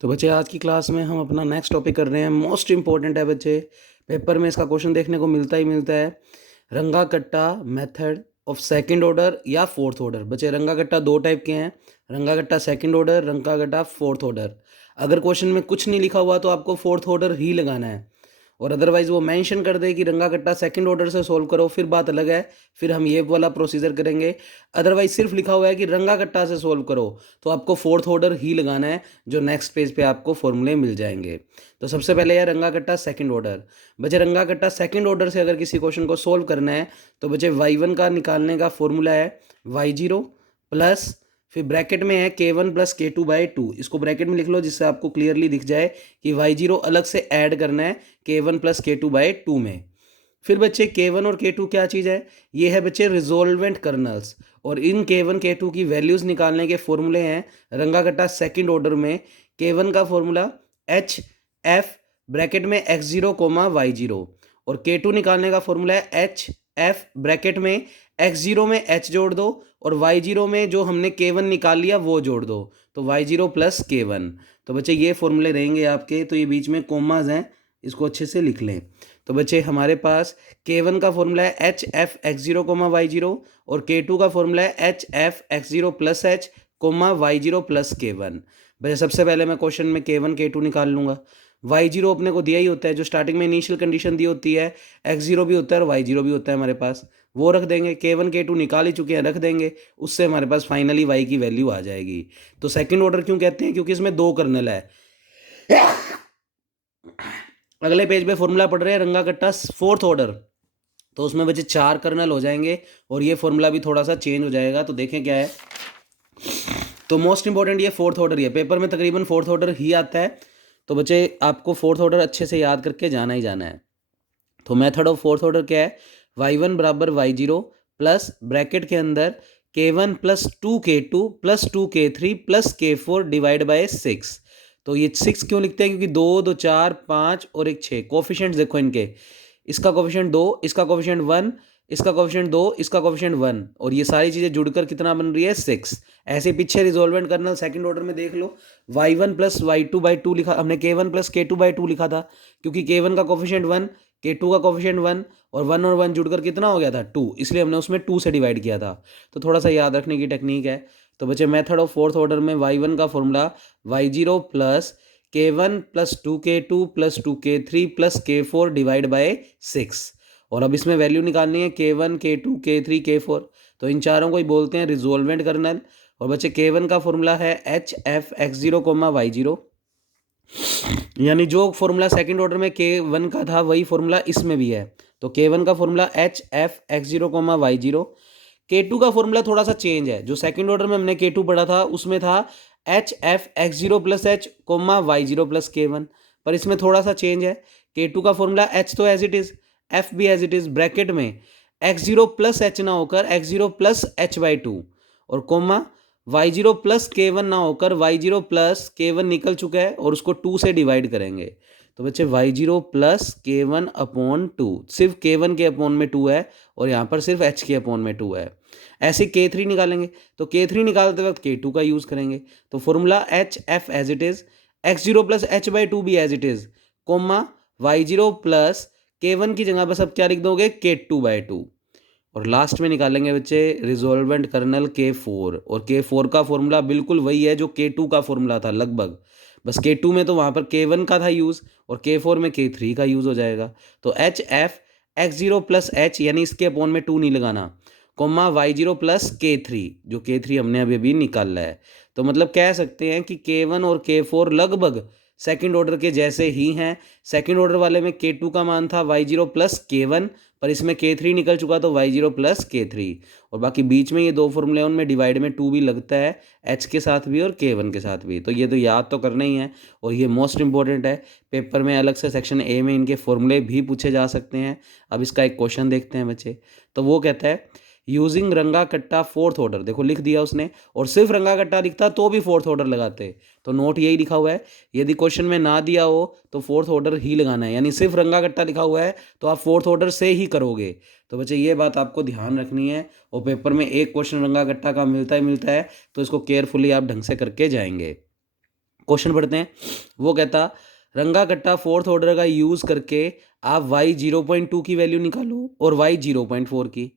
तो बच्चे आज की क्लास में हम अपना नेक्स्ट टॉपिक कर रहे हैं। मोस्ट इंपॉर्टेंट है बच्चे, पेपर में इसका क्वेश्चन देखने को मिलता ही मिलता है। रंगा कट्टा मेथड ऑफ सेकंड ऑर्डर या फोर्थ ऑर्डर। बच्चे रंगा कट्टा दो टाइप के हैं, रंगा कट्टा सेकंड ऑर्डर, रंगा कट्टा फोर्थ ऑर्डर। अगर क्वेश्चन में कुछ नहीं लिखा हुआ तो आपको फोर्थ ऑर्डर ही लगाना है, और अदरवाइज वो मेंशन कर दे कि रंगा कट्टा सेकंड ऑर्डर से सोल्व करो, फिर बात अलग है, फिर हम ये वाला प्रोसीजर करेंगे। अदरवाइज सिर्फ लिखा हुआ है कि रंगा कट्टा से सोल्व करो, तो आपको फोर्थ ऑर्डर ही लगाना है, जो नेक्स्ट पेज पे आपको फॉर्मूले मिल जाएंगे। तो सबसे पहले है रंगा कट्टा सेकंड ऑर्डर। बच्चे रंगा कट्टा सेकंड ऑर्डर से अगर किसी क्वेश्चन को सोल्व करना है तो बच्चे y1 का निकालने का फॉर्मूला है y0 प्लस, फिर ब्रैकेट में है k1 प्लस k2/2। इसको ब्रैकेट में लिख लो जिससे आपको क्लियरली दिख जाए कि y0 अलग से ऐड करना है k1 प्लस k2/2 में। फिर बच्चे k1 और k2 क्या चीज़ है? ये है बच्चे रिजोल्वेंट कर्नल्स, और इन k1 k2 की वैल्यूज़ निकालने के फॉर्मूले हैं रंगा कट्टा सेकेंड ऑर्डर में। k1 का फॉर्मूला HF ब्रैकेट में x0 y0, और k2 निकालने का फॉर्मूला है HF ब्रैकेट में x0 में h जोड़ दो, और y0 में जो हमने k1 निकाल लिया वो जोड़ दो, तो y0 प्लस k1। तो बच्चे ये फॉर्मूले रहेंगे आपके। तो ये बीच में कोमाज हैं, इसको अच्छे से लिख लें। तो बच्चे हमारे पास k1 का फॉर्मूला है HF x0 y0, और k2 का फॉर्मूला है HF x0 plus h y0 plus k1। बच्चे सबसे पहले मैं क्वेश्चन में k1 k2 निकाल लूँगा। y0 अपने को दिया ही होता है, जो स्टार्टिंग में इनिशियल कंडीशन दी होती है, x0 भी होता है और y0 भी होता है हमारे पास, वो रख देंगे। k1 k2 निकाल ही चुके हैं, रख देंगे, उससे हमारे पास फाइनली y की वैल्यू आ जाएगी। तो सेकंड ऑर्डर क्यों कहते हैं? क्योंकि इसमें दो कर्नल है। अगले पेज पे फॉर्मूला पढ़ रहे हैं रंगा कट्टा फोर्थ ऑर्डर, तो उसमें बच्चे 4 कर्नल हो जाएंगे, और ये फॉर्मूला भी थोड़ा सा चेंज हो जाएगा। तो देखें क्या है। तो मोस्ट इंपॉर्टेंट ये फोर्थ ऑर्डर ही है, पेपर में तकरीबन फोर्थ ऑर्डर ही आता है। तो बच्चे आपको फोर्थ ऑर्डर अच्छे से याद करके जाना ही जाना है। तो मेथड ऑफ फोर्थ ऑर्डर क्या है? y1 बराबर y0 प्लस ब्रैकेट के अंदर k1 plus 2k2 plus 2k3 plus k4 divide by 6। तो ये 6 क्यों लिखते हैं? क्योंकि 2 2 4 5 और एक 6 कोफिशिएंट्स देखो इनके। इसका कोफिशिएंट 2, इसका कोफिशिएंट 1, इसका कोफिशिएंट 2, इसका कोफिशिएंट 1, और ये सारी चीज़ें जुड़कर कितना बन रही है? 6। ऐसे पीछे रिजोल्वेंट कर्नल सेकंड ऑर्डर में देख लो, y1 प्लस y2/2 लिखा हमने, k1 प्लस k2/2 लिखा था, क्योंकि k1 का कोफिशिएंट 1, k2 का कोफिशिएंट 1, और 1 और 1 जुड़कर कितना हो गया था? 2, इसलिए हमने उसमें 2 से डिवाइड किया था। तो थोड़ा सा याद रखने की टेक्निक है। तो बच्चे मेथड ऑफ फोर्थ ऑर्डर में y1 का formula y0 plus k1 plus 2k2 plus 2k3 plus k4 divide by 6, और अब इसमें वैल्यू निकालनी है k1 k2 k3 k4। तो इन चारों को ही बोलते हैं रिजोल्वेंट कर्नल। और बच्चे k1 का फॉर्मूला है HF x0 y0, यानी जो फॉर्मूला सेकंड ऑर्डर में k1 का था वही फॉर्मूला इसमें भी है। तो k1 का formula HF x0 y0। k2 का फॉर्मूला थोड़ा सा चेंज है, जो सेकंड ऑर्डर में हमने k2 पढ़ा था उसमें था HF x0 plus h y0 plus k1, पर इसमें थोड़ा सा चेंज है। k2 का फॉर्मूला h तो एज इट इज, f भी एज इट इज, ब्रैकेट में x0 प्लस h ना होकर x0 प्लस h/2, और कोमा y0 प्लस k1 ना होकर y0 प्लस k1 निकल चुका है, और उसको 2 से डिवाइड करेंगे। तो बच्चे y0 प्लस k1 अपॉन 2, सिर्फ k1 के अपॉन में 2 है, और यहाँ पर सिर्फ h के अपॉन में 2 है। ऐसे k3 निकालेंगे, तो k3 निकालते वक्त k2 का यूज़ करेंगे। तो formula HF as it is, x0 plus h/2 भी as it is, comma y0 plus k1 की जगह बस अब क्या लिख दोगे? k2/2। और लास्ट में निकालेंगे बच्चे रिजोल्वेंट कर्नल k4, और k4 का फॉर्मूला बिल्कुल वही है जो k2 का फॉर्मूला था लगभग, बस k2 में तो वहाँ पर k1 का था यूज़, और k4 में k3 का यूज़ हो जाएगा। तो HF x0 प्लस h, यानी इसके अपॉन में 2 नहीं लगाना, कोमा y0 प्लस k3, जो k3 हमने अभी अभी निकाला है। तो मतलब कह सकते हैं कि k1 और k4 लगभग सेकंड ऑर्डर के जैसे ही हैं। सेकंड ऑर्डर वाले में k2 का मान था y0 प्लस k1, पर इसमें k3 निकल चुका तो y0 प्लस k3, और बाकी बीच में ये दो फॉर्मूले उनमें डिवाइड में 2 भी लगता है, h के साथ भी और k1 के साथ भी। तो ये तो याद तो करना ही है, और ये मोस्ट इंपॉर्टेंट है। पेपर में अलग से सेक्शन ए में इनके फॉर्मूले भी पूछे जा सकते हैं। अब इसका एक क्वेश्चन देखते हैं बच्चे। तो वो कहता है यूजिंग रंगा कट्टा फोर्थ ऑर्डर, देखो लिख दिया उसने, और सिर्फ रंगा कट्टा लिखता तो भी फोर्थ ऑर्डर लगाते। तो नोट यही लिखा हुआ है, यदि क्वेश्चन में ना दिया हो तो फोर्थ ऑर्डर ही लगाना है, यानी सिर्फ रंगा कट्टा लिखा हुआ है तो आप फोर्थ ऑर्डर से ही करोगे। तो बच्चे ये बात आपको ध्यान रखनी है, और पेपर में एक क्वेश्चन रंगा कट्टा का मिलता है, तो इसको केयरफुली आप ढंग से करके जाएंगे। क्वेश्चन पढ़ते हैं। वो कहता रंगा कट्टा फोर्थ ऑर्डर का यूज़ करके आप y 0.2 की वैल्यू निकालो और y 0.4 की।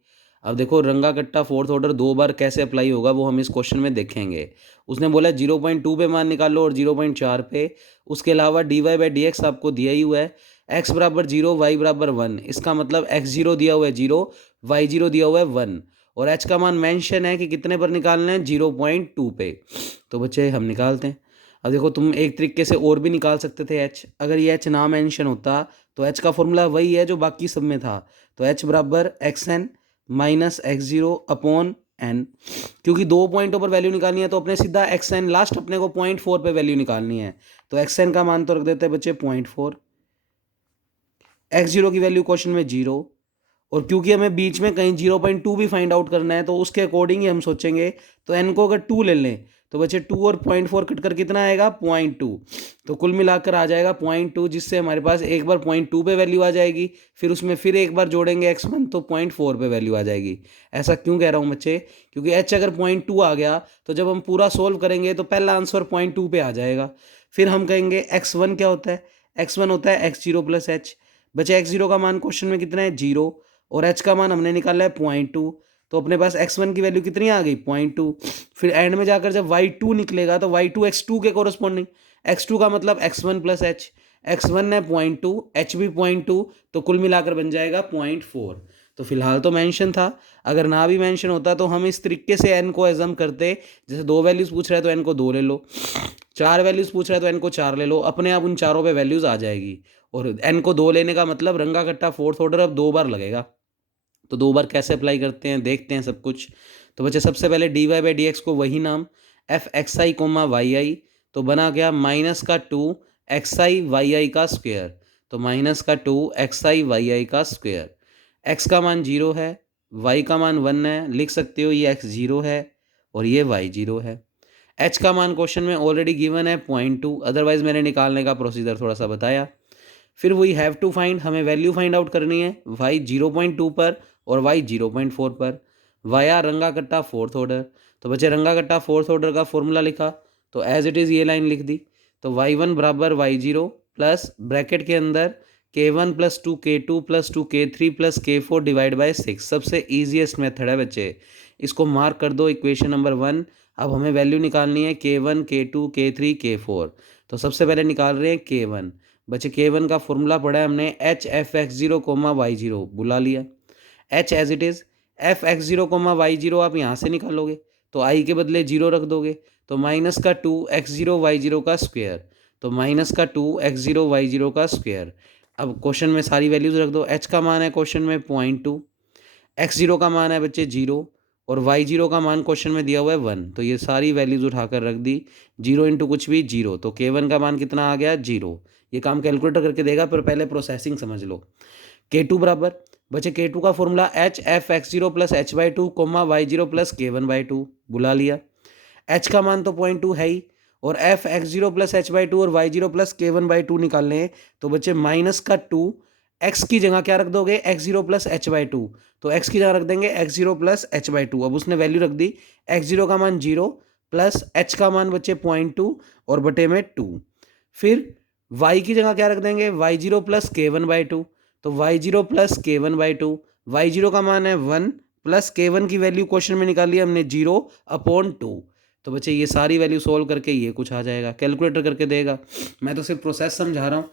अब देखो रंगा कट्टा फोर्थ ऑर्डर 2 बार कैसे अप्लाई होगा वो हम इस क्वेश्चन में देखेंगे। उसने बोला 0.2 पे मान निकालो और 0.4 पे। उसके अलावा dy/dx आपको दिया ही हुआ है, x बराबर 0 y बराबर 1। इसका मतलब x0 दिया हुआ है 0, y0 दिया हुआ है 1 और h का मान मेंशन है कि कितने पर निकालना है, 0.2 पे। तो बच्चे हम निकालते हैं। अब देखो तुम एक तरीके से और भी निकाल सकते थे h, अगर ये h ना मेंशन होता तो h का फॉर्मूला वही है जो बाकी सब में था। तो h बराबर xn minus x0 upon n। क्योंकि 2 पॉइंटों पर वैल्यू निकालनी है तो अपने सीधा xn लास्ट अपने को 0.4 पे वैल्यू निकालनी है। तो xn का मान तो रख देते हैं बच्चे 0.4, x0 की वैल्यू क्वेश्चन में 0, और क्योंकि हमें बीच में कहीं 0.2 भी फाइंड आउट करना है तो उसके अकॉर्डिंग ही हम सोचेंगे। तो n को अगर 2 ले लें तो बच्चे 2 और 0.4 कट कर कितना आएगा, 0.2। तो कुल मिलाकर आ जाएगा 0.2, जिससे हमारे पास एक बार 0.2 पे वैल्यू आ जाएगी, फिर उसमें फिर एक बार जोड़ेंगे x1 तो 0.4 पे वैल्यू आ जाएगी। ऐसा क्यों कह रहा हूँ बच्चे, क्योंकि h अगर 0.2 आ गया तो जब हम पूरा सोल्व करेंगे तो पहला आंसर 0.2 पे आ जाएगा। फिर हम कहेंगे x1 क्या होता है, x1 होता है x0 प्लस h। बच्चे x0 का मान क्वेश्चन में कितना है, 0, और h का मान हमने निकाला है 0.2। तो अपने पास x1 की वैल्यू कितनी आ गई, 0.2। फिर एंड में जाकर जब y2 निकलेगा तो y2 x2 के कोरस्पॉन्डिंग, x2 का मतलब x1 प्लस h, x1 है 0.2, h भी 0.2, तो कुल मिलाकर बन जाएगा 0.4। तो फिलहाल तो मेंशन था, अगर ना भी मेंशन होता तो हम इस तरीके से n को एजम करते, जैसे 2 वैल्यूज पूछ रहा है तो n को 2 ले लो, 4 वैल्यूज पूछ रहा है तो n को 4 ले लो, अपने आप उन चारों पे वैल्यूज आ जाएगी। और n को 2 लेने का मतलब रंगा कट्टा फोर्थ ऑर्डर अब 2 बार लगेगा। तो 2 बार कैसे अप्लाई करते हैं देखते हैं सब कुछ। तो बच्चे सबसे पहले dy/dx को वही नाम f(xi, yi), तो बना गया माइनस का 2xi yi का स्क्वायर, तो माइनस का 2xi yi का स्क्वायर। x का मान 0 है, y का मान 1 है, लिख सकते हो ये x 0 है और ये y 0 है। h का मान क्वेश्चन में ऑलरेडी गिवन है 0.2, अदरवाइज मैंने निकालने का प्रोसीजर थोड़ा सा बताया। फिर वही हैव टू फाइंड, हमें वैल्यू फाइंड आउट करनी है y 0.2 पर और y 0.4 पर, वाया रंगा कट्टा फोर्थ ऑर्डर। तो बच्चे रंगा कट्टा फोर्थ ऑर्डर का फॉर्मूला लिखा तो एज इट इज़ ये लाइन लिख दी। तो y1 बराबर y0 प्लस ब्रैकेट के अंदर k1 plus 2 k2 plus 2 k3 plus k4 divide by 6। सबसे ईजीएस्ट मेथड है बच्चे, इसको मार्क कर दो इक्वेशन नंबर 1। अब हमें वैल्यू निकालनी है k1 k2 k3 k4। तो सबसे पहले निकाल रहे हैं k1। बच्चे k1 का फॉर्मूला पढ़ा है हमने hf(x0, y0), बुला लिया h as it is. f(x0, y0) आप यहाँ से निकालोगे तो i के बदले 0 रख दोगे, तो माइनस का 2x0 y0 का स्क्वायर, तो माइनस का 2x0 y0 का स्क्वायर। अब क्वेश्चन में सारी वैल्यूज रख दो। h का मान है क्वेश्चन में 0.2, x0 का मान है बच्चे 0 और y0 का मान क्वेश्चन में दिया हुआ है 1। तो ये सारी वैल्यूज उठाकर रख दी, 0 इंटू कुछ भी 0, तो k1 का मान कितना आ गया, 0। ये काम कैलकुलेटर करके देगा, पर पहले प्रोसेसिंग समझ लो। k2 बराबर बच्चे k2 का formula hf(x0 plus h/2, y0 plus k1/2, बुला लिया। h का मान तो 0.2 है ही, और f(x0 प्लस h/2 और y0 प्लस k1/2 निकालने हैं। तो बच्चे माइनस का 2, x की जगह क्या रख दोगे, x0 प्लस h/2, तो x की जगह रख देंगे x0 प्लस h/2। अब उसने वैल्यू रख दी, x0 का मान 0 प्लस h का मान बच्चे 0.2 और बटे में 2। फिर y की जगह क्या रख देंगे, y0 प्लस k1/2, तो y0 प्लस k1/2, y0 का मान है 1 प्लस k1 की वैल्यू क्वेश्चन में निकाली हमने 0/2। तो बच्चे ये सारी वैल्यू सोल्व करके ये कुछ आ जाएगा, कैलकुलेटर करके देगा। मैं तो सिर्फ प्रोसेस समझा रहा हूँ।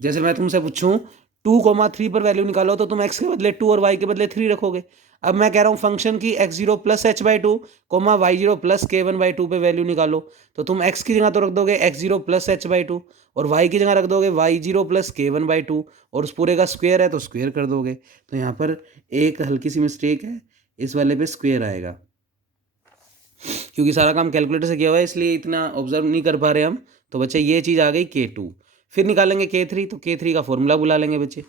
जैसे मैं तुमसे पूछूं 2,3 पर वैल्यू निकालो तो तुम x के बदले 2 और y के बदले 3 रखोगे। अब मैं कह रहा हूँ फंक्शन की x0 plus h/2, y0 plus k1/2 पे वैल्यू निकालो, तो तुम x की जगह तो रख दोगे x0 प्लस h/2 और y की जगह रख दोगे y0 प्लस k1/2, और उस पूरे का स्क्वायर है तो स्क्वायर कर दोगे। तो यहाँ पर एक हल्की सी मिस्टेक है, इस वाले पे स्क्वायर आएगा, क्योंकि सारा काम कैलकुलेटर से किया हुआ है इसलिए इतना ऑब्जर्व नहीं कर पा रहे हम। तो बच्चे ये चीज़ आ गई k2। फिर निकालेंगे k3, तो k3 का फॉर्मूला बुला लेंगे बच्चे।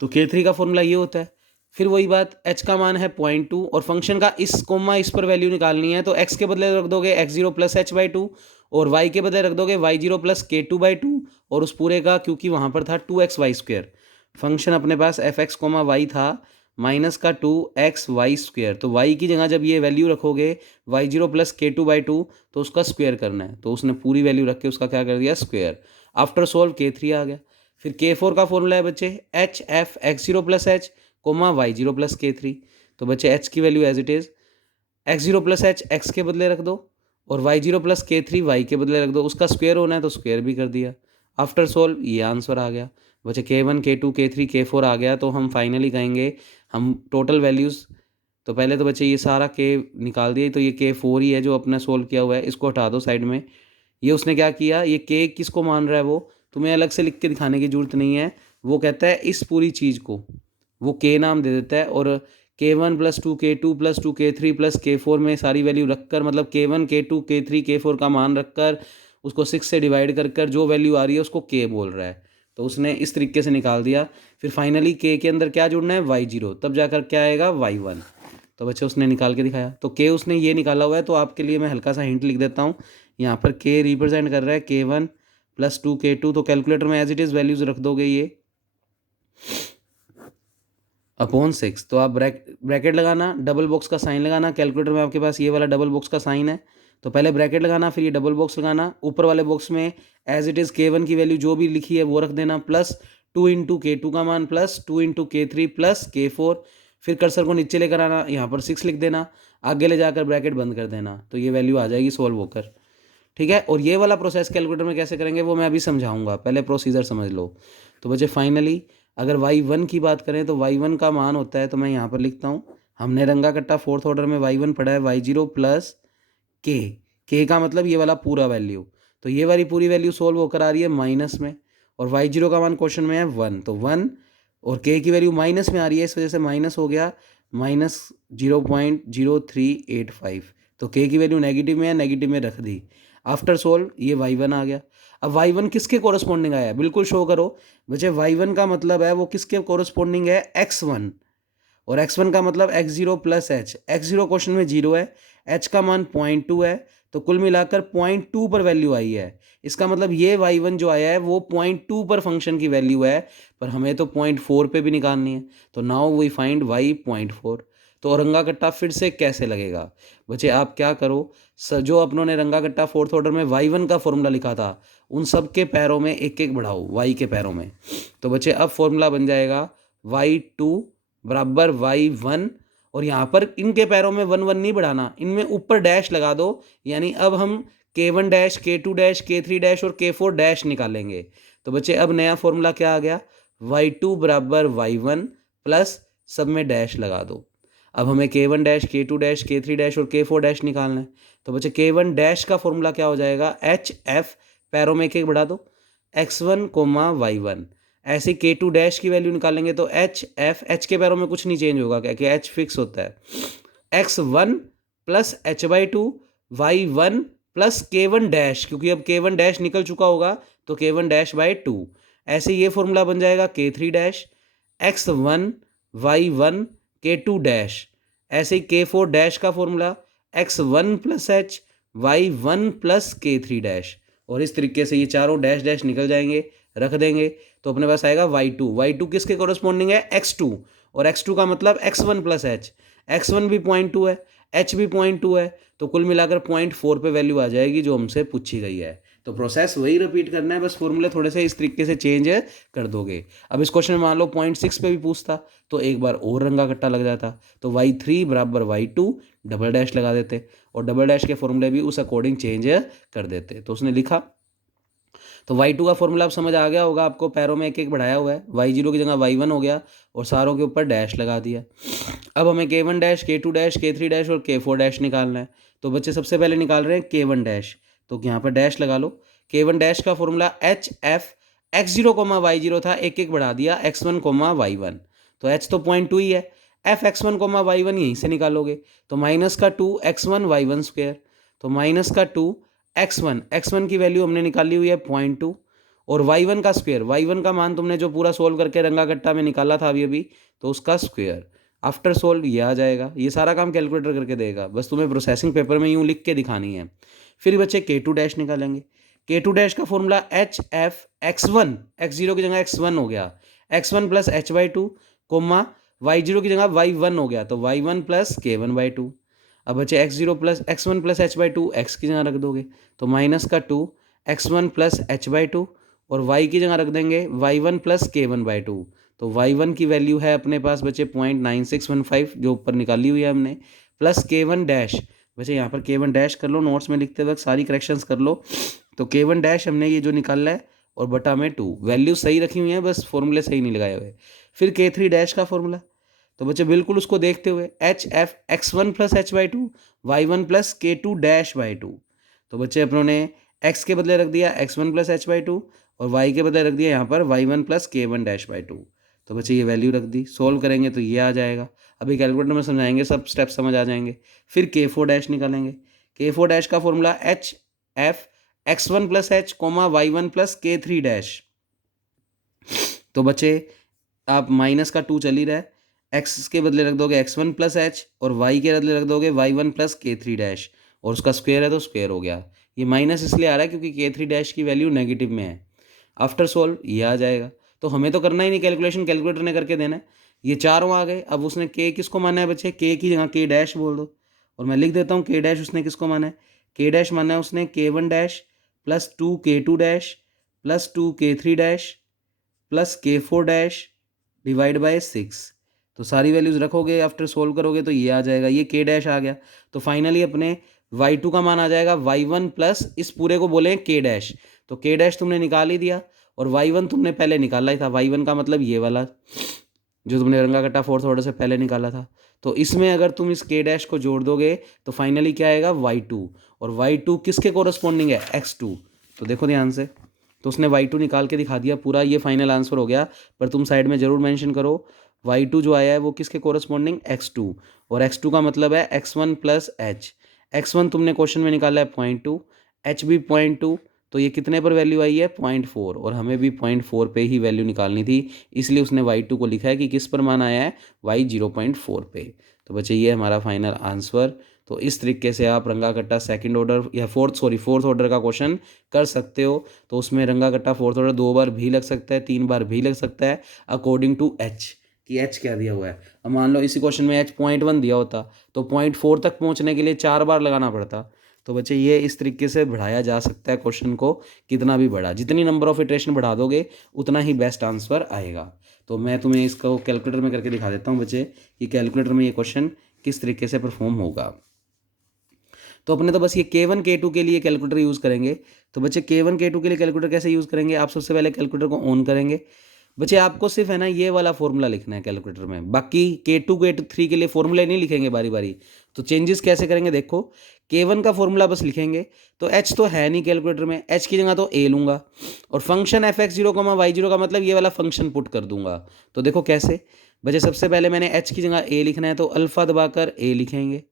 तो k3 का फॉर्मूला ये होता है, फिर वही बात, h का मान है 0.2 और फंक्शन का इस कोमा इस पर वैल्यू निकालनी है, तो x के बदले रख दोगे x0 प्लस h/2 और y के बदले रख दोगे y0 प्लस k2/2, और उस पूरे का क्योंकि वहाँ पर था 2xy स्क्वायर, फंक्शन अपने पास fx, y था, माइनस का 2xy²। तो y की जगह जब ये वैल्यू रखोगे y0 प्लस k2/2 तो उसका स्क्वायर करना है। तो उसने पूरी वैल्यू रख के उसका क्या कर दिया, स्क्वायर। आफ्टर सोल्व k3 आ गया। फिर k4 का फॉर्मूला है बच्चे hf x0 plus h comma y0 plus k3। तो बच्चे h की value as it is x0 plus h x के बदले रख दो और y0 प्लस k3 y के बदले रख दो। उसका स्क्वायर होना है तो स्क्वायर भी कर दिया। आफ्टर सोल्व ये आंसर आ गया बच्चे k1 k2 k3 k4 आ गया। तो हम फाइनली कहेंगे हम टोटल वैल्यूज़, तो पहले तो बच्चे ये सारा k निकाल दिए। तो ये k4 ही है जो अपना सोल्व किया हुआ है, इसको हटा दो साइड में। ये उसने क्या किया, ये k किसको मान रहा है वो तुम्हें अलग से लिख के दिखाने की जरूरत नहीं है। वो कहता है इस पूरी चीज़ को वो k नाम दे देता है और k1 plus 2 k2 plus 2 k3 plus k4 में सारी वैल्यू रखकर, मतलब k1 k2 k3 k4 का मान रखकर उसको 6 से डिवाइड कर कर जो वैल्यू आ रही है उसको k बोल रहा है। तो उसने इस तरीके से निकाल दिया। फिर फाइनली k के अंदर क्या जुड़ना है, y0, तब जाकर क्या आएगा y1। तो बच्चे उसने निकाल के दिखाया। तो k उसने ये निकाला हुआ है। तो आपके लिए मैं हल्का सा हिंट लिख देता हूँ। यहाँ पर k रिप्रेजेंट कर रहा है k1 प्लस 2 k2। तो कैलकुलेटर में एज इट इज़ वैल्यूज़ रख दोगे ये अपॉन 6। तो आप ब्रैकेट लगाना, डबल बॉक्स का साइन लगाना। कैलकुलेटर में आपके पास ये वाला डबल बॉक्स का साइन है। तो पहले ब्रैकेट लगाना, फिर ये डबल बॉक्स लगाना। ऊपर वाले बॉक्स में एज इट इज़ k1 की वैल्यू जो भी लिखी है वो रख देना, प्लस 2 इंटू k2 का मान plus 2 into k3 plus k4। फिर कर्सर को नीचे लेकर आना, यहाँ पर 6 लिख देना, आगे ले जाकर ब्रैकेट बंद कर देना। तो ये वैल्यू आ जाएगी सोल्व होकर। ठीक है। और ये वाला प्रोसेस कैलकुलेटर में कैसे करेंगे वो मैं अभी समझाऊंगा, पहले प्रोसीजर समझ लो। तो बच्चे फाइनली अगर y1 की बात करें तो y1 का मान होता है, तो मैं यहाँ पर लिखता हूँ, हमने रंगा कट्टा फोर्थ ऑर्डर में y1 पढ़ा है y0 प्लस k का मतलब ये वाला पूरा वैल्यू। तो ये वाली पूरी वैल्यू सोल्व होकर आ रही है माइनस में, और y0 का मान क्वेश्चन में है 1, तो 1, और k की वैल्यू माइनस में आ रही है, इस वजह से माइनस हो गया -0.0385। तो k की वैल्यू नेगेटिव में है, नेगेटिव में रख दी। आफ्टर सोल्व ये y1 आ गया। अब y1 किसके कोरस्पॉन्डिंग आया, बिल्कुल शो करो बच्चे। y1 का मतलब है वो किसके कोरस्पॉन्डिंग है, x1, और x1 का मतलब x0 plus h। x0 question में 0 है, h का मान 0.2 है, तो कुल मिलाकर 0.2 पर वैल्यू आई है। इसका मतलब ये y1 जो आया है वो 0.2 पर फंक्शन की वैल्यू है, पर हमें तो 0.4 पे भी निकालनी है। तो नाउ वी फाइंड y 0.4। तो रंगा कट्टा फिर से कैसे लगेगा बच्चे, आप क्या करो, जो अपनों ने रंगा कट्टा फोर्थ ऑर्डर में y1 का फॉर्मूला लिखा था उन सब के पैरों में एक एक बढ़ाओ y के पैरों में। तो बच्चे अब फॉर्मूला बन जाएगा y2 बराबर y1, और यहाँ पर इनके पैरों में 1 1 नहीं बढ़ाना, इनमें ऊपर डैश लगा दो। यानी अब हम k1 dash k2 dash k3 dash और k4 डैश निकालेंगे। तो बच्चे अब नया फॉर्मूला क्या आ गया, y2 बराबर y1 प्लस सब में डैश लगा दो। अब हमें k1 dash k2 dash k3 dash और k4 डैश निकालना है। तो बच्चे k1 डैश का फॉर्मूला क्या हो जाएगा, hf, पैरों में एक एक बढ़ा दो, x1 कोमा y1। ऐसे k2 डैश की वैल्यू निकालेंगे तो hf, h के पैरों में कुछ नहीं चेंज होगा, क्या कि h फिक्स होता है। x1 plus h/2 y1 plus k1 dash, क्योंकि अब k1 डैश निकल चुका होगा तो k1 डैश बाई 2। ऐसे ये फॉर्मूला बन जाएगा k3 dash x1 y1 k2 dash. ऐसे ही k4 डैश का formula x1 plus h y1 plus k3 dash. और इस तरीके से ये चारों डैश डैश निकल जाएंगे, रख देंगे तो अपने पास आएगा y2 किसके कोरस्पॉन्डिंग है, x2, और x2 का मतलब x1 प्लस h, x1 भी 0.2 है, h भी 0.2 है, तो कुल मिलाकर 0.4 पे वैल्यू आ जाएगी जो हमसे पूछी गई है। तो प्रोसेस वही रिपीट करना है, बस फॉर्मूले थोड़े से इस तरीके से चेंज कर दोगे। अब इस क्वेश्चन में मान लो 0.6 पे भी पूछता तो एक बार और रंगा कट्टा लग जाता, तो y3 बराबर y2 डबल डैश लगा देते और डबल डैश के फॉर्मूले भी उस अकॉर्डिंग चेंज कर देते। तो उसने लिखा, तो y2 का फॉर्मूला अब समझ आ गया होगा आपको, पैरों में एक एक बढ़ाया हुआ है, y0 की जगह y1 हो गया और सारों के ऊपर डैश लगा दिया। अब हमें k1 dash k2 dash k3 dash और k4 डैश निकालना है। तो बच्चे सबसे पहले निकाल रहे हैं k1 डैश, तो यहाँ पर डैश लगा लो। k1 डैश का फॉर्मूला hf x0 y0 था, एक एक बढ़ा दिया x1 y1, तो h तो 0.2 ही है, f x1 y1 यहीं से निकालोगे। तो माइनस का 2 x1 y1 स्क्वायर, तो माइनस का 2 x1 की वैल्यू हमने निकाली हुई है 0.2, और y1 का स्क्वायर, y1 का मान तुमने जो पूरा सोल्व करके रंगा कट्टा में निकाला था अभी तो उसका स्क्वायर। आफ्टर सोल्व ये आ जाएगा, ये सारा काम कैलकुलेटर करके देगा, बस तुम्हें प्रोसेसिंग पेपर में यूँ लिख के दिखानी है। फिर बच्चे k2 डैश निकालेंगे। k2 डैश का फॉर्मूला hf x1, x0 की जगह x1 हो गया, x1 plus h/2 coma y0 की जगह y1 हो गया, तो y1 प्लस k1/2। अब बचे x0 plus x1 plus h/2, x की जगह रख दोगे तो -2 x1 प्लस h/2, और y की जगह रख देंगे y1 प्लस k1/2। तो y1 की वैल्यू है अपने पास बचे 0.9615 जो ऊपर निकाली हुई है हमने, प्लस k1 डैश बचे, यहाँ पर k1 डैश कर लो, नोट्स में लिखते वक्त सारी करेक्शंस कर लो। तो k1 डैश हमने ये जो निकाला है और बटा में 2, वैल्यू सही रखी हुई है, बस फॉर्मूले सही नहीं लगाए हुए। फिर k3 डैश का फॉर्मूला, तो बच्चे बिल्कुल उसको देखते हुए H F x1 plus h/2 y1 plus k2 dash by 2। तो बच्चे अपनों ने x के बदले रख दिया x1 प्लस h/2 और y के बदले रख दिया यहाँ पर y1 plus k1 dash by 2। तो बच्चे ये वैल्यू रख दी, सोल्व करेंगे तो ये आ जाएगा। अभी कैलकुलेटर में समझाएंगे, सब स्टेप समझ आ जाएंगे। फिर k4 डैश निकालेंगे। k4 डैश का formula H F x1 plus h comma y1 plus k3 dash. तो बच्चे आप -2 चल ही रहा है, x के बदले रख दोगे x1 प्लस एच और y के बदले रख दोगे y1 प्लस k3 डैश, और उसका स्क्वायर है तो स्क्वायर हो गया। ये माइनस इसलिए आ रहा है क्योंकि k3 डैश की वैल्यू नेगेटिव में है। आफ्टर सोल्व ये आ जाएगा, तो हमें तो करना ही नहीं कैलकुलेशन, कैलकुलेटर ने करके देना है। ये चारों आ गए। अब उसने k किसको माना है बच्चे, k की जगह k डैश बोल दो, और मैं लिख देता हूँ k डैश उसने किसको माना है, k डैश माना है उसने k1 dash plus 2k2 dash plus 2k3 dash plus k4 dash divide by 6। तो सारी वैल्यूज़ रखोगे, आफ्टर सोल्व करोगे तो ये आ जाएगा, ये k डैश आ गया। तो फाइनली अपने y2 का मान आ जाएगा y1 प्लस इस पूरे को बोले k डैश, तो k डैश तुमने निकाल ही दिया और y1 तुमने पहले निकाला ही था। y1 का मतलब ये वाला जो तुमने रंगा कट्टा फोर्थ ऑर्डर से पहले निकाला था। तो इसमें अगर तुम इस k डैश को जोड़ दोगे तो फाइनली क्या आएगा y2, और y2 किसके कोरस्पॉन्डिंग है, x2। तो देखो ध्यान से, तो उसने y2 निकाल के दिखा दिया पूरा, ये फाइनल आंसर हो गया। पर तुम साइड में ज़रूर मेंशन करो y2 जो आया है वो किसके कोरस्पॉन्डिंग, x2, और x2 का मतलब है x1 प्लस h। x1 तुमने क्वेश्चन में निकाला है 0.2, h भी 0.2, तो ये कितने पर वैल्यू आई है 0.4, और हमें भी 0.4 पे ही वैल्यू निकालनी थी, इसलिए उसने y2 को लिखा है कि किस पर मान आया है, y 0.4 पे। तो बच्चे ये हमारा फाइनल आंसर। तो इस तरीके से आप रंगा कट्टा सेकंड ऑर्डर या फोर्थ ऑर्डर का क्वेश्चन कर सकते हो। तो उसमें रंगा कट्टा फोर्थ ऑर्डर 2 बार भी लग सकता है, 3 बार भी लग सकता है, अकॉर्डिंग टू एच, कि एच क्या दिया हुआ है। अब मान लो इसी क्वेश्चन में एच 0.1 दिया होता तो 0.4 तक पहुंचने के लिए 4 बार लगाना पड़ता। तो बच्चे ये इस तरीके से बढ़ाया जा सकता है क्वेश्चन को, कितना भी बढ़ा, जितनी नंबर ऑफ इटरेशन बढ़ा दोगे उतना ही बेस्ट आंसर आएगा। तो मैं तुम्हें इसको कैलकुलेटर में करके दिखा देता हूँ बच्चे कि कैलकुलेटर में ये क्वेश्चन किस तरीके से परफॉर्म होगा। तो अपने तो बस ये k1 k2 के लिए कैलकुलेटर यूज़ करेंगे। तो बच्चे k1 k2 के लिए कैलकुलेटर कैसे यूज़ करेंगे, आप सबसे पहले कैलकुलेटर को ऑन करेंगे। बच्चे आपको सिर्फ है ना ये वाला फॉर्मूला लिखना है कैलकुलेटर में, बाकी k2 k3 के लिए फॉर्मूला नहीं लिखेंगे बारी बारी। तो चेंजेस कैसे करेंगे देखो, k1 का फॉर्मूला बस लिखेंगे, तो h तो है नहीं कैलकुलेटर में, h की जगह तो a लूँगा, और फंक्शन fx0 y0 का मतलब ये वाला फंक्शन पुट कर दूंगा। तो देखो कैसे बच्चे, सबसे पहले मैंने h की जगह a लिखना है तो अल्फ़ा दबाकर a लिखेंगे,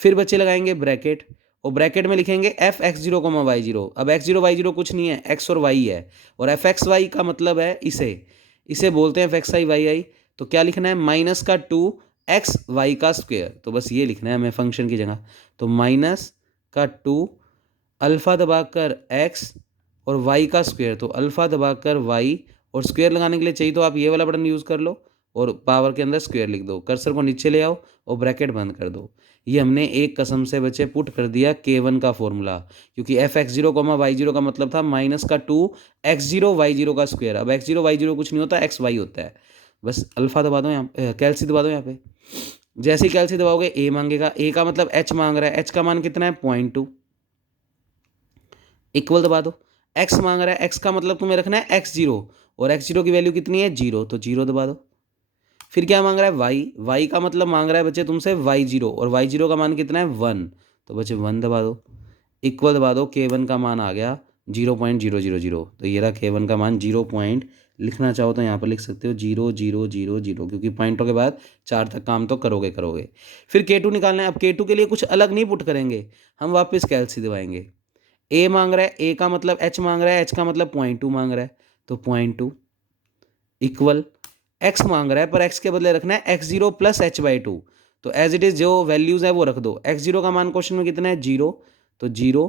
फिर बच्चे लगाएंगे ब्रैकेट, और ब्रैकेट में लिखेंगे एफ x0 y0। अब x0 y0 कुछ नहीं है, x और y है, और एफ एक्स वाई का मतलब है इसे बोलते हैं एफ एक्स आई वाई आई। तो क्या लिखना है, -2 x y का स्क्वायर। तो बस ये लिखना है हमें फंक्शन की जगह। तो -2 अल्फ़ा दबाकर x और y का स्क्वायर, तो अल्फ़ा दबाकर y, और स्क्वायर लगाने के लिए चाहिए तो आप ये वाला बटन यूज़ कर लो और पावर के अंदर स्क्वायर लिख दो, कर्सर को नीचे ले आओ और ब्रैकेट बंद कर दो। ये हमने एक कसम से बच्चे पुट कर दिया k1 का फॉर्मूला, क्योंकि एफ x0 y0 का मतलब था -2 x0 y0 का स्क्वायर। अब x0 y0 कुछ नहीं होता, एक्स वाई होता है। बस अल्फ़ा दबा दो, यहाँ कैल्सी दबा दो यहाँ पे। जैसे ही कैल्सी दबाओगे a मांगेगा, a का मतलब h मांग रहा है, h का मान कितना है 0.2, इक्वल दबा दो। x मांग रहा है, x का मतलब तुम्हें रखना है x0, और x0 की वैल्यू कितनी है 0, तो 0 दबा दो। फिर क्या मांग रहा है y का मतलब मांग रहा है बच्चे तुमसे y0, और y0 का मान कितना है 1, तो बच्चे 1 दबा दो, इक्वल दबा दो। k1 का मान आ गया 0.000। तो ये रहा k1 का मान 0 पॉइंट, लिखना चाहो तो यहाँ पर लिख सकते हो 0.000, क्योंकि पॉइंटों के बाद 4 तक काम तो करोगे। फिर k2 निकालना है। अब k2 के लिए कुछ अलग नहीं पुट करेंगे, हम वापस कैल्सी दबाएंगे। a मांग रहा है, a का मतलब h मांग रहा है, h का मतलब 0.2 मांग रहा है, तो 0.2 इक्वल x मांग रहा है, पर x के बदले रखना है x0 प्लस h/2। तो एज इट इज जो वैल्यूज है वो रख दो। x0 का मान क्वेश्चन में कितना है 0, तो 0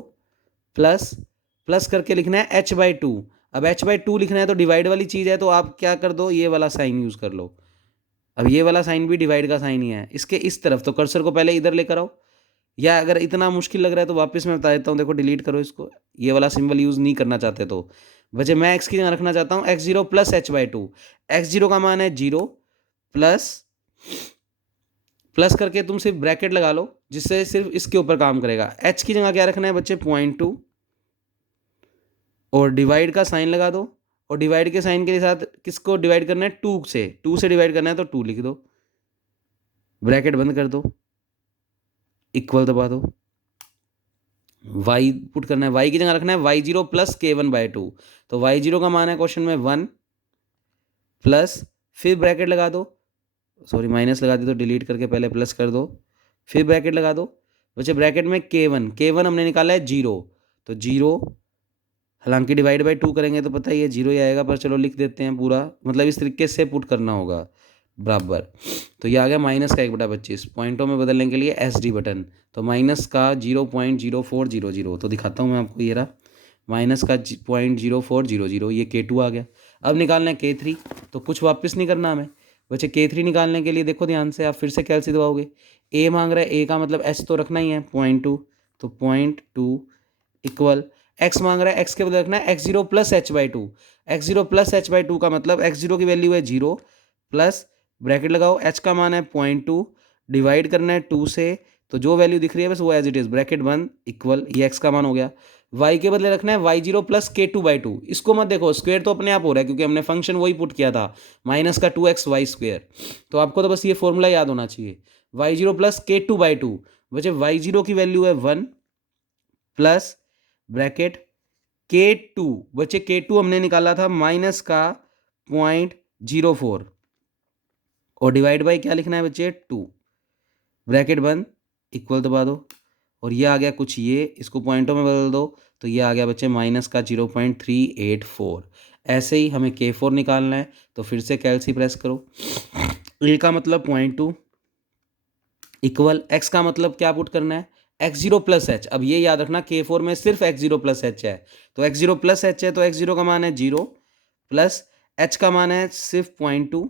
प्लस करके लिखना है h/2। अब h/2 लिखना है तो डिवाइड वाली चीज़ है, तो आप क्या कर दो, ये वाला साइन यूज़ कर लो, अब ये वाला साइन भी डिवाइड का साइन ही है, इसके इस तरफ, तो कर्सर को पहले इधर लेकर आओ, या अगर इतना मुश्किल लग रहा है तो वापस मैं बता देता हूँ, देखो डिलीट करो इसको, ये वाला सिंबल यूज़ नहीं करना चाहते तो बचे, मैं एक्स की जगह रखना चाहता हूँ x0 प्लस h/2। x0 का मान है 0 प्लस प्लस करके तुम सिर्फ ब्रैकेट लगा लो, जिससे सिर्फ इसके ऊपर काम करेगा। h की जगह क्या रखना है बच्चे 0.2 और डिवाइड का साइन लगा दो, और डिवाइड के साइन के साथ किसको डिवाइड करना है 2 से, 2 से डिवाइड करना है तो 2 लिख दो, ब्रैकेट बंद कर दो, इक्वल दबा दो, y पुट करना है, y की जगह रखना है y0 प्लस k1/2। तो y0 का मान है क्वेश्चन में 1 प्लस, फिर ब्रैकेट लगा दो, सॉरी माइनस लगा दी तो डिलीट करके पहले प्लस कर दो, फिर ब्रैकेट लगा दो, बच्चे ब्रैकेट में k1 हमने निकाला है 0, तो 0, हालांकि डिवाइड बाई 2 करेंगे तो पता ही है 0 ही आएगा, पर चलो लिख देते हैं पूरा, मतलब इस तरीके से पुट करना होगा बराबर। तो ये आ गया माइनस का 1/25, पॉइंटों में बदलने के लिए SD बटन, तो माइनस का 0.0400, तो दिखाता हूँ मैं आपको, ये रहा माइनस का 0.0400, ये K2 आ गया। अब निकालना है K3, तो कुछ वापस नहीं करना हमें बच्चे, K3 निकालने के लिए देखो ध्यान से, आप फिर से कैलसी दबाओगे, A मांग रहा है, A का मतलब H तो रखना ही है 0.2, तो 0.2 इक्वल, x मांग रहा है, x के बदले रखना है x0 plus h/2, x0 plus h/2 का मतलब x0 की वैल्यू है 0 प्लस ब्रैकेट लगाओ, h का मान है 0.2, डिवाइड करना है 2 से, तो जो वैल्यू दिख रही है बस वो एज इट इज, ब्रैकेट बंद इक्वल, ये x का मान हो गया। y के बदले रखना है y0 प्लस k2/2, इसको मत देखो, स्क्वायर तो अपने आप हो रहा है क्योंकि हमने फंक्शन वही पुट किया था, माइनस का 2xy², तो आपको तो बस ये फॉर्मूला याद होना चाहिए, y0 प्लस k2/2, बचे y0 की वैल्यू है 1 प्लस ब्रैकेट K2, बच्चे K2 हमने निकाला था माइनस का 0.04 और डिवाइड बाई क्या लिखना है बच्चे 2, ब्रैकेट बंद इक्वल दबा दो, और ये आ गया कुछ, ये इसको पॉइंटों में बदल दो, तो ये आ गया बच्चे माइनस का 0.384। ऐसे ही हमें K4 निकालना है, तो फिर से कैलसी प्रेस करो, A का मतलब 0.2 इक्वल, x का मतलब क्या पुट करना है x0 प्लस h, अब ये याद रखना K4 में सिर्फ x0 प्लस h है, तो x0 प्लस h है, तो x0 का मान है 0 प्लस h का मान है सिर्फ 0.2,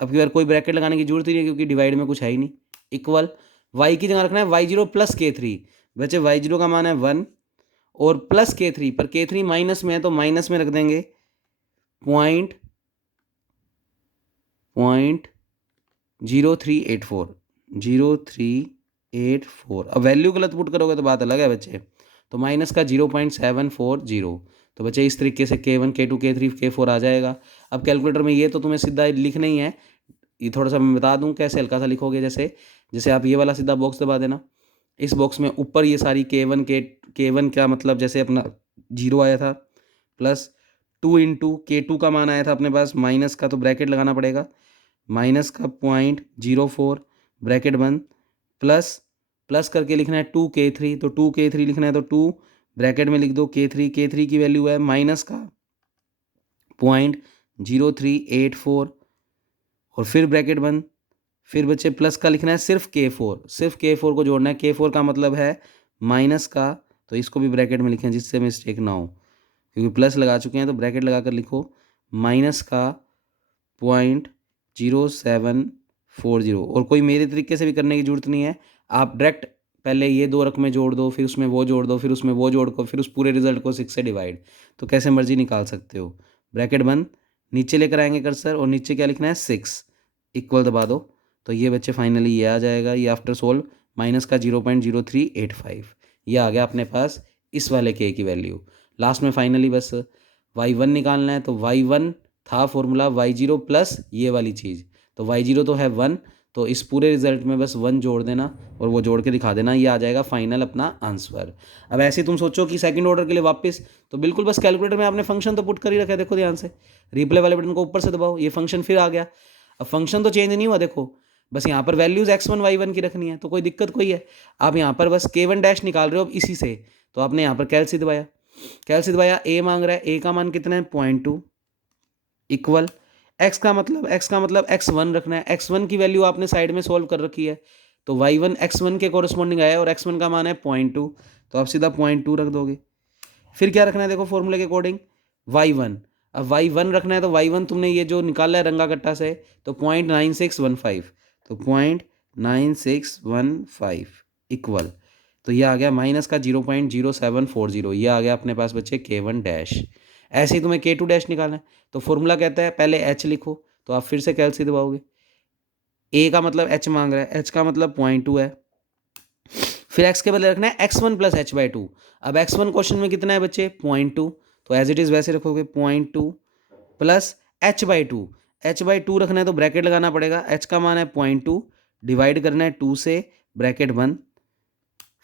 अब की बार कोई ब्रैकेट लगाने की जरूरत ही नहीं क्योंकि डिवाइड में कुछ है ही नहीं, इक्वल, y की जगह रखना है y0 प्लस K3, बच्चे y0 का मान है 1 और प्लस K3, पर K3 माइनस में है तो माइनस में रख देंगे 0.0384, अब वैल्यू गलत पुट करोगे तो बात अलग है बच्चे, तो माइनस का 0.740, तो बच्चे इस तरीके से K1 K2 K3 K4 आ जाएगा। अब कैलकुलेटर में ये तो तुम्हें सीधा लिखना ही है, ये थोड़ा सा मैं बता दूं कैसे हल्का सा लिखोगे, जैसे जैसे आप ये वाला सीधा बॉक्स दबा देना, इस बॉक्स में ऊपर ये सारी K1 का मतलब जैसे अपना 0 आया था प्लस 2 इंटू K2 का मान आया था अपने पास माइनस का, तो ब्रैकेट लगाना पड़ेगा, माइनस का 0.04 ब्रैकेट बंद प्लस प्लस करके लिखना है 2K3, तो 2K3 लिखना है तो 2 ब्रैकेट में लिख दो K3 की वैल्यू है माइनस का 0.0384 और फिर ब्रैकेट बंद, फिर बच्चे प्लस का लिखना है सिर्फ K4 को जोड़ना है, K4 का मतलब है माइनस का, तो इसको भी ब्रैकेट में लिखें जिससे मिस्टेक ना हो, क्योंकि प्लस लगा चुके हैं तो ब्रैकेट लगा कर लिखो माइनस का 0.0740, और कोई मेरे तरीके से भी करने की जरूरत नहीं है, आप डायरेक्ट पहले ये 2 रकमें जोड़ दो, फिर उसमें वो जोड़ दो, फिर उसमें वो जोड़ दो, फिर उस पूरे रिजल्ट को 6 से डिवाइड, तो कैसे मर्जी निकाल सकते हो, ब्रैकेट बंद, नीचे लेकर आएंगे कर्सर और नीचे क्या लिखना है 6 इक्वल दबा दो, तो ये बच्चे फाइनली ये आ जाएगा, ये आफ्टर सोल्व माइनस का 0.0385, ये आ गया अपने पास इस वाले K की वैल्यू। लास्ट में फाइनली बस y1 निकालना है, तो y1 था फॉर्मूला y0 प्लस ये वाली चीज़, तो y0 तो है 1, तो इस पूरे रिजल्ट में बस 1 जोड़ देना और वो जोड़ के दिखा देना, ये आ जाएगा फाइनल अपना आंसर। अब ऐसे तुम सोचो कि सेकंड ऑर्डर के लिए वापस, तो बिल्कुल बस कैलकुलेटर में आपने फंक्शन तो पुट कर ही रखा है, देखो ध्यान से, रिप्ले वाले बटन को ऊपर से दबाओ, ये फंक्शन फिर आ गया, अब फंक्शन तो चेंज नहीं हुआ, देखो बस यहाँ पर वैल्यूज़ x1 y1 की रखनी है, तो कोई दिक्कत कोई है, आप यहाँ पर बस K1 डैश निकाल रहे हो अब इसी से, तो आपने यहाँ पर कैलसी दबाया, A मांग रहा है, A का मान कितना है 0.2 इक्वल, x का मतलब x1 रखना है, x1 की वैल्यू आपने साइड में सोल्व कर रखी है, तो y1 x1 के कोरस्पॉन्डिंग आया और x1 का मान है 0.2, तो आप सीधा 0.2 रख दोगे, फिर क्या रखना है देखो फॉर्मूले के अकॉर्डिंग y1, अब y1 रखना है तो y1 तुमने ये जो निकाला है रंगा कट्टा से तो 0.9615, तो 0.9615 इक्वल, तो ये आ गया माइनस का 0.0740, ये आ गया अपने पास बच्चे K1 डैश। ऐसे ही तुम्हें K2 डैश निकालना है तो फॉर्मूला कहता है पहले H लिखो, तो आप फिर से कैलसी दबाओगे। A का मतलब H मांग रहा है, H का मतलब 0.2 है, फिर x के बदले रखना है x1 plus H by two. अब x1 क्वेश्चन में कितना है बच्चे 0.2, तो एज इट इज़ वैसे रखोगे 0.2 plus h by two, h by two रखना है तो ब्रैकेट लगाना पड़ेगा, h का मान है 0.2 डिवाइड करना है 2 से, ब्रैकेट बंद।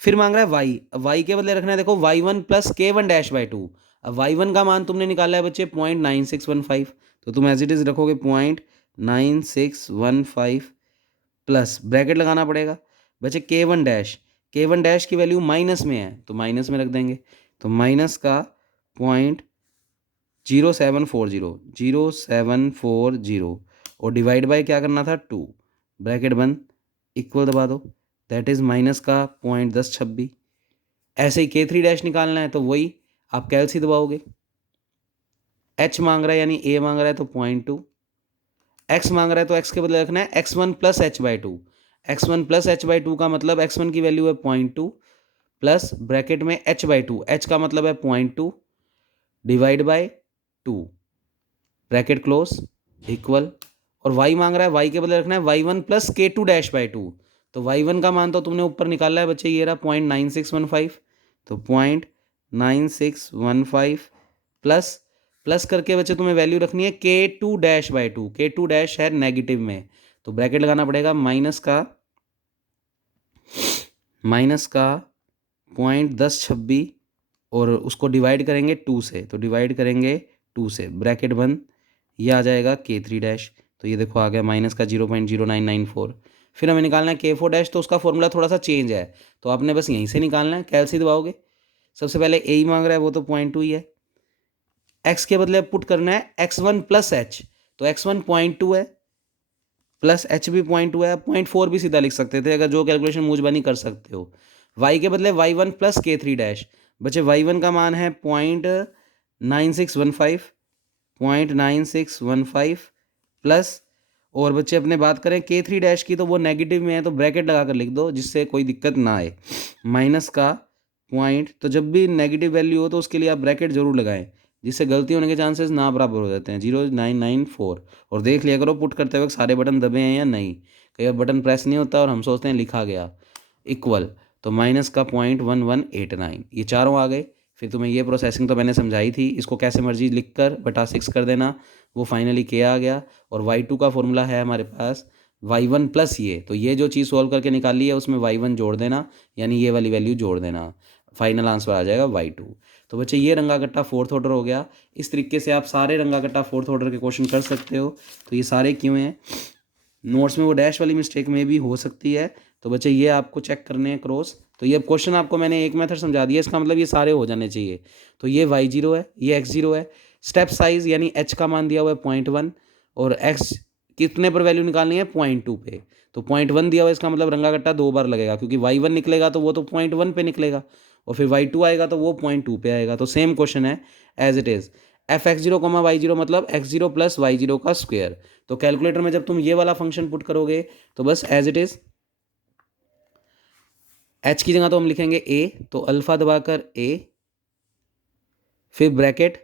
फिर मांग रहा है y, अब y के बदले रखना है देखो y1 plus k1 dash by two. अब y1 का मान तुमने निकाला है बच्चे 0.9615, तो तुम एज इट इज़ रखोगे 0.9615 प्लस ब्रैकेट लगाना पड़ेगा बच्चे K1 डैश, K1 डैश की वैल्यू माइनस में है तो माइनस में रख देंगे, तो माइनस का 0.0740 और डिवाइड बाय क्या करना था 2, ब्रैकेट बंद, इक्वल दबा दो, दैट इज़ माइनस का 0.1026। ऐसे ही K3 डैश निकालना है तो वही आप कैलसी दबाओगे, H मांग रहा है यानी A मांग रहा है तो 0.2, x मांग रहा है तो x के बदले रखना है x1 plus H by two, x1 plus H by two का मतलब x1 की वैल्यू है 0.2 प्लस ब्रैकेट में h बाई टू, h का मतलब है 0.2 divide by 2, bracket close, equal, और y मांग रहा है, y के बदले रखना है y1 plus k2 dash by two, तो y1 का मान तो तुमने ऊपर निकाला है बच्चे, ये रहा 0.9615, तो 0.9615 प्लस प्लस करके बच्चे तुम्हें वैल्यू रखनी है K2 dash by two, K2 dash है नेगेटिव में तो ब्रैकेट लगाना पड़ेगा माइनस का 0.1026 और उसको डिवाइड करेंगे 2 से, तो डिवाइड करेंगे 2 से, ब्रैकेट बंद, ये आ जाएगा K3 डैश, तो ये देखो आ गया माइनस का 0.0994। फिर हमें निकालना है K4 डैश, तो उसका फॉर्मूला थोड़ा सा चेंज है तो आपने बस यहीं से निकालना है, कैलसी दबाओगे। सबसे पहले A ही मांग रहा है वो तो 0.2 ही है, x के बदले पुट करना है x1 प्लस एच, तो x1 0.2 है प्लस h भी 0.2 है, 0.4 भी सीधा लिख सकते थे अगर जो कैलकुलेशन मुझबानी कर सकते हो। y के बदले y1 प्लस K3 डैश, बच्चे y1 का मान है 0.9615 प्लस, और बच्चे अपने बात करें K3 डैश की तो वो नेगेटिव में है तो ब्रैकेट लगा कर लिख दो जिससे कोई दिक्कत ना आए, माइनस का पॉइंट, तो जब भी नेगेटिव वैल्यू हो तो उसके लिए आप ब्रैकेट जरूर लगाएं जिससे गलती होने के चांसेस ना बराबर हो जाते हैं, 0.994। और देख लिया करो पुट करते वक्त सारे बटन दबे हैं या नहीं, कई बार बटन प्रेस नहीं होता और हम सोचते हैं लिखा गया, इक्वल, तो माइनस का 0.1189, ये चारों आ गए। फिर तुम्हें ये प्रोसेसिंग तो मैंने समझाई थी, इसको कैसे मर्जी लिख कर बटा 6 कर देना, वो फाइनली K आ गया। और y2 का फॉर्मूला है हमारे पास y1 प्लस ये, तो ये जो चीज़ सॉल्व करके निकाली है उसमें y1 जोड़ देना, यानी ये वाली वैल्यू जोड़ देना, फाइनल आंसर आ जाएगा y2। तो बच्चे ये रंगाकट्टा फोर्थ ऑर्डर हो गया। इस तरीके से आप सारे रंगाकट्टा फोर्थ ऑर्डर के क्वेश्चन कर सकते हो। तो ये सारे क्यों हैं, नोट्स में वो डैश वाली मिस्टेक में भी हो सकती है, तो बच्चे ये आपको चेक करने हैं क्रॉस। तो ये क्वेश्चन आपको मैंने एक मेथड समझा दिया, इसका मतलब ये सारे हो जाने चाहिए। तो ये y0 है, ये x0 है, स्टेप साइज यानी h का मान दिया हुआ है 0.1 और x कितने पर वैल्यू निकालनी है 0.2 पे, तो 0.1 दिया हुआ है, इसका मतलब रंगाकट्टा 2 बार लगेगा क्योंकि y1 निकलेगा तो वो तो 0.1 पे निकलेगा और फिर y2 आएगा तो वो 0.2 पे आएगा। तो सेम क्वेश्चन है as it is, fx0, y0 मतलब x0 प्लस y0 का स्क्वायर। तो कैलकुलेटर में जब तुम ये वाला फंक्शन पुट करोगे तो बस एज इट इज़ h की जगह तो हम लिखेंगे a, तो अल्फा दबाकर a, फिर ब्रैकेट,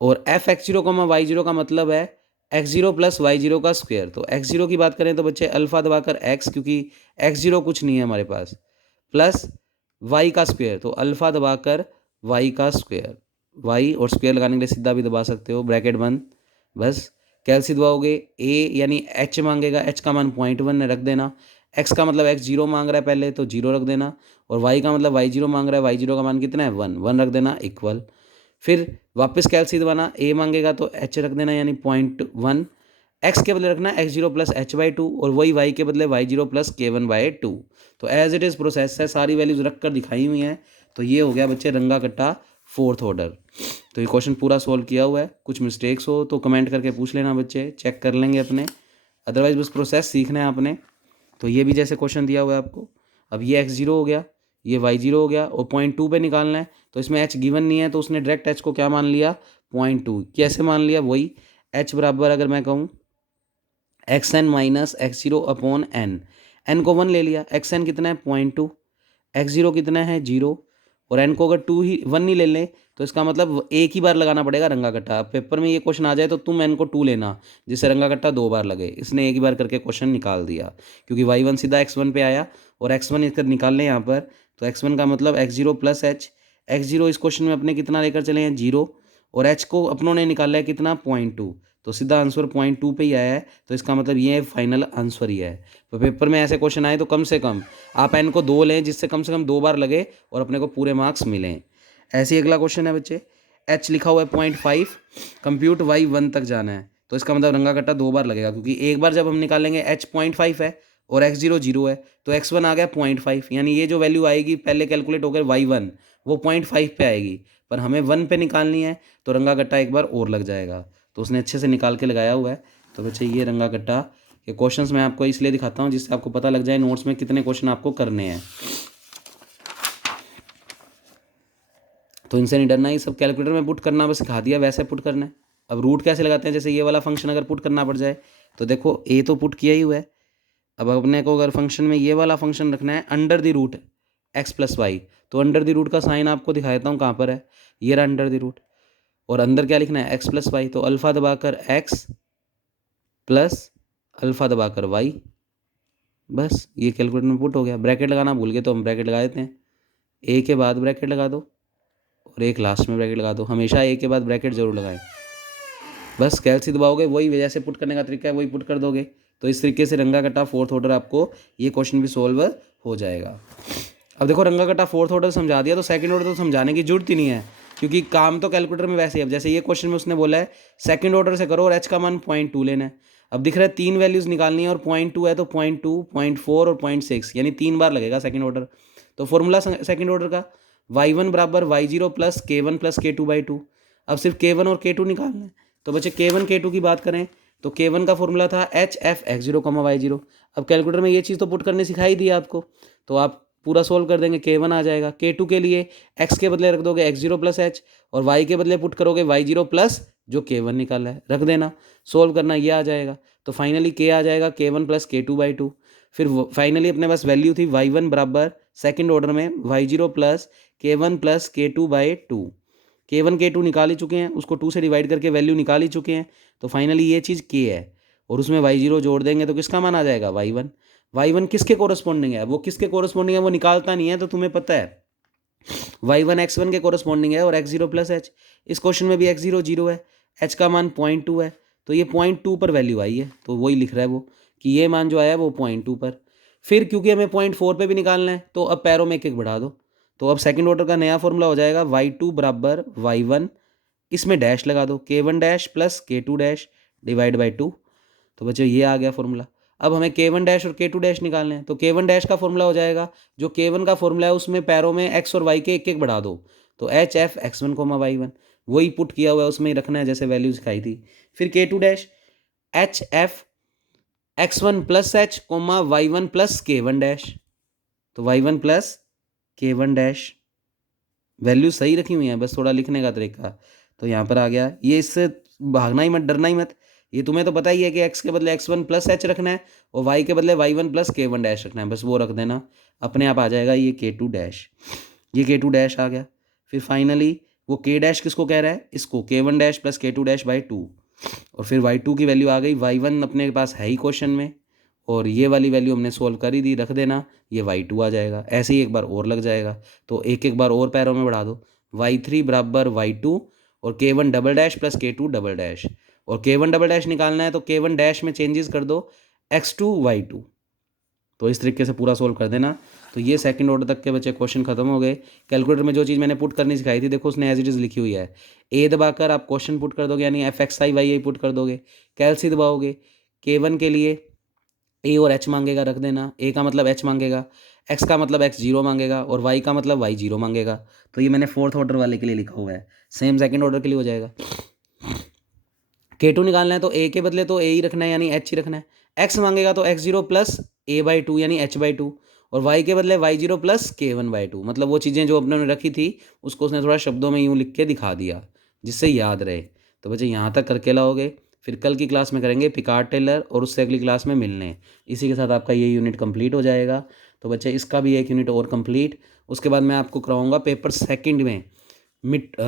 और fx0, y0 का मतलब है x0 प्लस y0 का स्क्वायर। तो x0 की बात करें तो बच्चे अल्फा दबाकर x, क्योंकि x0 कुछ नहीं है हमारे पास, प्लस y का स्क्वायर, तो अल्फा दबाकर y का स्क्वायर, y और स्क्वायर लगाने के लिए सीधा भी दबा सकते हो, ब्रैकेट बंद, बस कैलसी दबाओगे a यानी h मांगेगा, h का मान 0.1 रख देना, x का मतलब x0 मांग रहा है पहले तो 0 रख देना, और y का मतलब y0 मांग रहा है, y0 का मान कितना है 1 रख देना, इक्वल। फिर वापस कैलसी दबाना, a मांगेगा तो h रख देना यानी 0.1, x के बदले रखना x0 plus h by two, और वही y के बदले y0 plus k1 by two. तो एज इट इज़ प्रोसेस है, सारी वैल्यूज रख कर दिखाई हुई हैं। तो ये हो गया बच्चे रंगाकट्टा फोर्थ ऑर्डर। तो ये क्वेश्चन पूरा सॉल्व किया हुआ है, कुछ मिस्टेक्स हो तो कमेंट करके पूछ लेना बच्चे, चेक कर लेंगे अपने, अदरवाइज बस प्रोसेस सीखना है आपने। तो ये भी जैसे क्वेश्चन दिया हुआ है आपको, अब ये x0 हो गया, ये y0 हो गया और 0.2 पे निकालना है, तो इसमें एच गिवन नहीं है, तो उसने डायरेक्ट एच को क्या मान लिया, 0.2। कैसे मान लिया, वही एच बराबर अगर मैं कहूँ X N minus X zero upon N, N को 1 ले लिया, एक्स एन कितना है 0.2, एक्स जीरो कितना है 0, और एन को अगर 1 ही ले लें तो इसका मतलब एक ही बार लगाना पड़ेगा रंगा कट्टा। पेपर में ये क्वेश्चन आ जाए तो तुम एन को 2 लेना, जिससे रंगा कट्टा 2 बार लगे। इसने एक ही बार करके क्वेश्चन निकाल दिया, क्योंकि y1 सीधा x1 पे आया और x1 इसका निकाल लें यहाँ पर, तो x1 का मतलब x zero plus H, x zero इस क्वेश्चन में अपने कितना लेकर चले हैं 0, और h को अपनों ने निकाला है कितना 0.2, तो सीधा आंसर 0.2 पे ही आया है। तो इसका मतलब ये फाइनल आंसर ही है। तो पेपर में ऐसे क्वेश्चन आए तो कम से कम आप एन को 2 लें, जिससे कम से कम 2 बार लगे और अपने को पूरे मार्क्स मिलें। ऐसे ही अगला क्वेश्चन है बच्चे, एच लिखा हुआ है 0.5, कंप्यूट वाई 1 तक जाना है, तो इसका मतलब रंगा कट्टा 2 बार लगेगा, क्योंकि एक बार जब हम निकालेंगे एच 0.5 है और एक्स जीरो 0 है, तो x1 आ गया 0.5, यानी ये जो वैल्यू आएगी पहले कैलकुलेट होकर y1 वो 0.5 पे आएगी, पर हमें 1 पे निकालनी है, तो रंगा कट्टा एक बार और लग जाएगा। तो उसने अच्छे से निकाल के लगाया हुआ है। तो बच्चे ये रंगा कट्टा के क्वेश्चंस मैं आपको इसलिए दिखाता हूँ जिससे आपको पता लग जाए नोट्स में कितने क्वेश्चन आपको करने हैं। तो इनसे नहीं डरना, ये सब कैलकुलेटर में पुट करना बस सिखा दिया, वैसे पुट करना है। अब रूट कैसे लगाते हैं, जैसे ये वाला फंक्शन अगर पुट करना पड़ जाए तो देखो ए तो पुट किया ही हुआ है, अब अपने को अगर फंक्शन में ये वाला फंक्शन रखना है under the root X plus Y, तो अंडर द रूट का साइन आपको दिखा देता हूँ कहाँ पर है, ये रहा अंडर द रूट, और अंदर क्या लिखना है एक्स प्लस वाई, तो अल्फ़ा दबाकर एक्स प्लस अल्फ़ा दबाकर वाई, बस ये कैलकुलेटर में पुट हो गया। ब्रैकेट लगाना भूल गए तो हम ब्रैकेट लगा देते हैं, ए के बाद ब्रैकेट लगा दो और एक लास्ट में ब्रैकेट लगा दो, हमेशा ए के बाद ब्रैकेट जरूर लगाएं। बस कैलसी दबाओगे, वही जैसे पुट करने का तरीका है वही पुट कर दोगे। तो इस तरीके से रंगा कट्टा 4th ऑर्डर आपको ये क्वेश्चन भी सोल्व हो जाएगा। अब देखो रंगा कट्टा 4th ऑर्डर समझा दिया, तो 2nd ऑर्डर तो समझाने की जरूरत ही नहीं है, क्योंकि काम तो कैलकुलेटर में वैसे ही। अब जैसे ये क्वेश्चन में उसने बोला है 2nd ऑर्डर से करो और एच का मान 0.2 लेना है। अब दिख रहा है 3 वैल्यूज़ निकालनी है और 0.2 है, तो 0.2, 0.4 और 0.6, यानी 3 बार लगेगा 2nd ऑर्डर। तो फॉर्मूला 2nd ऑर्डर का y1 बराबर y0 plus k1 plus k2/2। अब सिर्फ k1 और k2 निकालना है। तो बच्चे k1 k2 की बात करें तो k1 का फॉर्मूला था H F X zero comma Y zero. अब कैलकुलेटर में ये चीज़ तो पुट करने सिखाई दी आपको, तो आप पूरा सोल्व कर देंगे, k1 आ जाएगा। k2 के लिए x के बदले रख दोगे x0 प्लस एच, और y के बदले पुट करोगे y0 प्लस जो k1 निकाला है रख देना, सोल्व करना, ये आ जाएगा। तो फाइनली k आ जाएगा k1 प्लस k2/2। फिर फाइनली अपने पास वैल्यू थी y1 बराबर 2nd ऑर्डर में y0 plus k1 plus k2/2। k1 k2 निकाल ही चुके हैं, उसको 2 से डिवाइड करके वैल्यू निकाल ही चुके हैं, तो फाइनली ये चीज़ k है, और उसमें y0 जोड़ देंगे तो किसका मान आ जाएगा y1। y1 किसके कोरस्पॉन्डिंग है, वो किसके कोरस्पॉन्डिंग है वो निकालता नहीं है, तो तुम्हें पता है y1 x1 के कोरस्पॉन्डिंग है, और x0 प्लस एच, इस क्वेश्चन में भी x0 0 है, h का मान 0.2 है, तो ये 0.2 पर वैल्यू आई है, तो वही लिख रहा है वो कि ये मान जो आया है वो 0.2 पर। फिर क्योंकि हमें 0.4 पे भी निकालना है, तो अब पैरों में एक एक बढ़ा दो, तो अब 2nd ऑर्डर का नया फॉर्मूला हो जाएगा y2 बराबर y1, इसमें डैश लगा दो, k1 dash plus k2 dash divide by 2। तो बच्चों ये आ गया फॉर्मूला। अब हमें k1 डैश और k2 डैश निकालने हैं, तो k1 डैश का फॉर्मूला हो जाएगा, जो k1 का फॉर्मूला है उसमें पैरों में x और y के एक एक बढ़ा दो, तो एच एफ x1 y1, वही पुट किया हुआ है उसमें ही रखना है जैसे वैल्यू सिखाई थी। फिर k2 dash H F x1 plus H y1 plus k1 dash, तो y1 plus k1 dash, value सही रखी हुई है, बस थोड़ा लिखने का तरीका। तो यहाँ पर आ गया, ये इससे भागना ही मत, डरना ही मत, ये तुम्हें तो पता ही है कि x के बदले x1 प्लस एच रखना है और y के बदले y1 प्लस k1 डैश रखना है, बस वो रख देना, अपने आप आ जाएगा ये k2 डैश, ये k2 डैश आ गया। फिर फाइनली वो k डैश किसको कह रहा है, इसको k1 dash plus k2 dash by 2, और फिर y2 की वैल्यू आ गई, y1 अपने पास है ही क्वेश्चन में, और ये वाली वैल्यू हमने सोल्व कर ही दी, रख देना, ये y2 आ जाएगा। ऐसे ही एक बार और लग जाएगा, तो एक एक बार और पैरों में बढ़ा दो, y3 बराबर y2 और k1 double dash plus k2 double dash, और k1 डबल डैश निकालना है तो k1 डैश में चेंजेस कर दो x2 y2। तो इस तरीके से पूरा सोल्व कर देना। तो ये 2nd ऑर्डर तक के बच्चे क्वेश्चन खत्म हो गए। कैलकुलेटर में जो चीज़ मैंने पुट करनी सिखाई थी देखो उसने एज इट इज़ लिखी हुई है, ए दबाकर आप क्वेश्चन पुट कर दोगे, यानी fxi पुट कर दोगे, कैलसी दबाओगे, k1 के लिए ए और एच मांगेगा, रख देना, ए का मतलब एच मांगेगा, एक्स का मतलब x0 मांगेगा, और वाई का मतलब y0 मांगेगा। तो ये मैंने 4th ऑर्डर वाले के लिए लिखा हुआ है, सेम 2nd ऑर्डर के लिए हो जाएगा। k2 निकालना है तो ए के बदले तो ए ही रखना है, यानी एच ही रखना है, एक्स मांगेगा तो x0 प्लस a/2 यानी h/2, और वाई के बदले y0 प्लस k1/2, मतलब वो चीज़ें जो अपने ने रखी थी उसको उसने थोड़ा शब्दों में यूँ लिख के दिखा दिया जिससे याद रहे। तो बच्चे यहाँ तक करके लाओगे, फिर कल की क्लास में करेंगे पिकार्ड टेलर और उससे अगली क्लास में मिलने। इसी के साथ आपका ये यूनिट कंप्लीट हो जाएगा। तो बच्चे इसका भी एक यूनिट और कंप्लीट। उसके बाद मैं आपको करवाऊँगा पेपर सेकंड में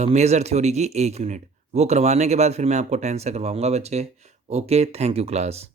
मेजर थ्योरी की एक यूनिट। वो करवाने के बाद फिर मैं आपको टेंस से करवाऊँगा बच्चे। Okay, thank you class.